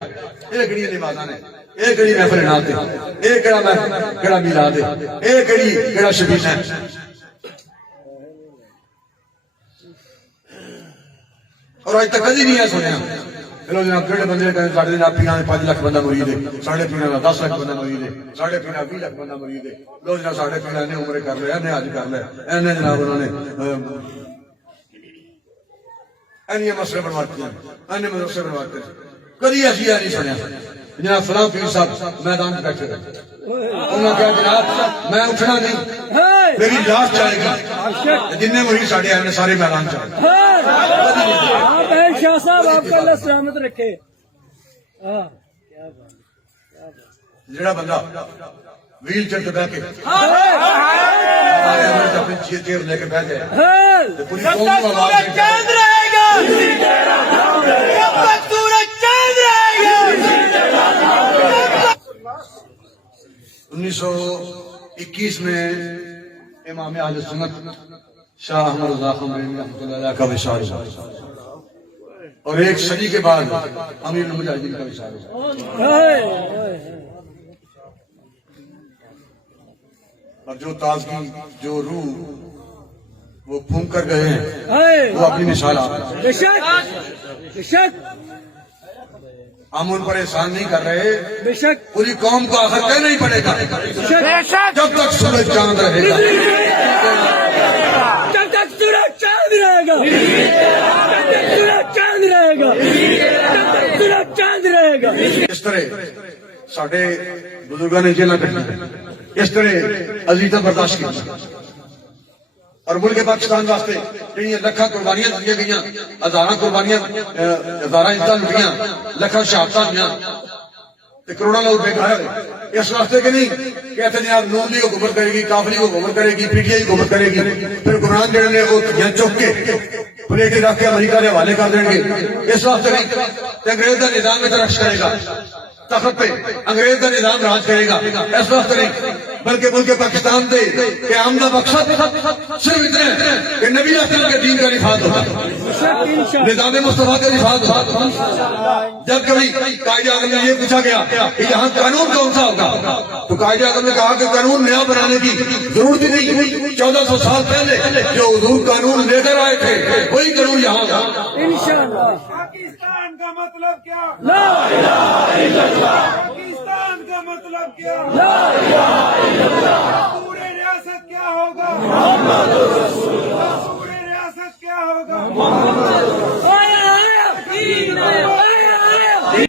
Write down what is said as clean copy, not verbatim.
یہ کہڑی نمازاں نے، یہ کہڑی محفل نات ہے، یہ کہڑا میلاد ہے، یہ کہڑا شبیہ ہے۔ اور اج تک کدی نہیں ہے سنیا چلو جناب کہڑے بندے کہتے ساڈے جناب پیراں 5 لاکھ بندہ مرید ہے، ساڈے پیراں دا 10 لاکھ بندہ مرید ہے، ساڈے پیراں 20 لاکھ بندہ مرید ہے۔ لو جناب ساڈے پیراں نے عمرے کر لیا، نے حج کر لیا، اینے جناب انہوں نے اینی مسئلے بنواتے ہیں، اینے مسئلے بنواتے ہیں۔ کدی ایسی نہیں سنیا جناب فلاں پیر صاحب میدان میں بیٹھے رہے، انہوں نے کہا جناب میں اٹھنا نہیں، میری لاش جائے گی، جننے مرید ساڈے آئے سارے میدان چاہے۔ شاہ صاحب آپ کا اللہ سلامت رکھے۔ جڑا بندہ ویل چیئر پہ بیٹھ کے اپنی چیئر لے کے بیٹھ جائے پوری قوم کو آواز چاند رہے گا، کب تک سورج چاند رہے گا۔ 1921 میں امام اہل سنت شاہ احمد رضا خمینی رحمۃ اللہ علیہ کا وصال ہوا، اور ایک صدی کے بعد امیر المجاہدین کا وصال ہوا۔ اور جو تازگی جو روح وہ پھونک کر گئے ہیں وہ اپنی مثال آپ بے شک ہم ان پر احسان نہیں کر رہے، بے شک پوری قوم کو آخر کہنا ہی پڑے گا جب تک سورج چاند رہے گا، جب تک سورج چاند رہے گا، جب تک سورج چاند رہے گا، جب تک سورج چاند رہے گا۔ اس طرح ساڈے بزرگاں نے جیلاں کٹی، اس طرح عزیزاں برداشت کی، اور ملک پاکستان واسطے جہاں لکھاں قربانیاں دیاں گئیاں، ہزاراں قربانیاں، ہزاراں عزتاں لٹیاں، لکھاں شہادتاں دیاں، کروڑوں لوگ بے گھر ہوئے، اس واسطے کہ نہیں کہتے ہیں آپ نون لیگ حکومت کرے گی، کاف لیگ حکومت کرے گی، پی ٹی آئی حکومت کرے گی، پھر قرآن جڑے نے وہ دھیاں چک کے پلیٹیں رکھ کے امریکہ کے حوالے کر دیں گے۔ اس واسطے نہیں کہ انگریز کا نظام میں ترقی کرے گا، تخت پہ انگریز کا نظام راج کرے گا، اس واسطے نہیں، بلکہ ملک پاکستان دے کہ ہم کا مقصد صرف اتنا ہے کہ نبی اکرم کے دین کا نفاذ ہوگا، نظام مصطفیٰ کا نفاذ ہوگا۔ جب کبھی قائد اعظم نے یہ پوچھا گیا کہ یہاں قانون کون سا ہوگا تو قائد اعظم نے کہا کہ قانون نیا بنانے کی ضرورت ہی نہیں، 1400 سال پہلے جو حضور قانون لے کر آئے تھے وہی قانون یہاں ہوگا۔ انشاءاللہ پاکستان کا مطلب کیا؟ لا الہ الا اللہ، پاکستان کا مطلب کیا؟ لا الہ الا اللہ، پورے ریاست کیا ہوگا؟ محمد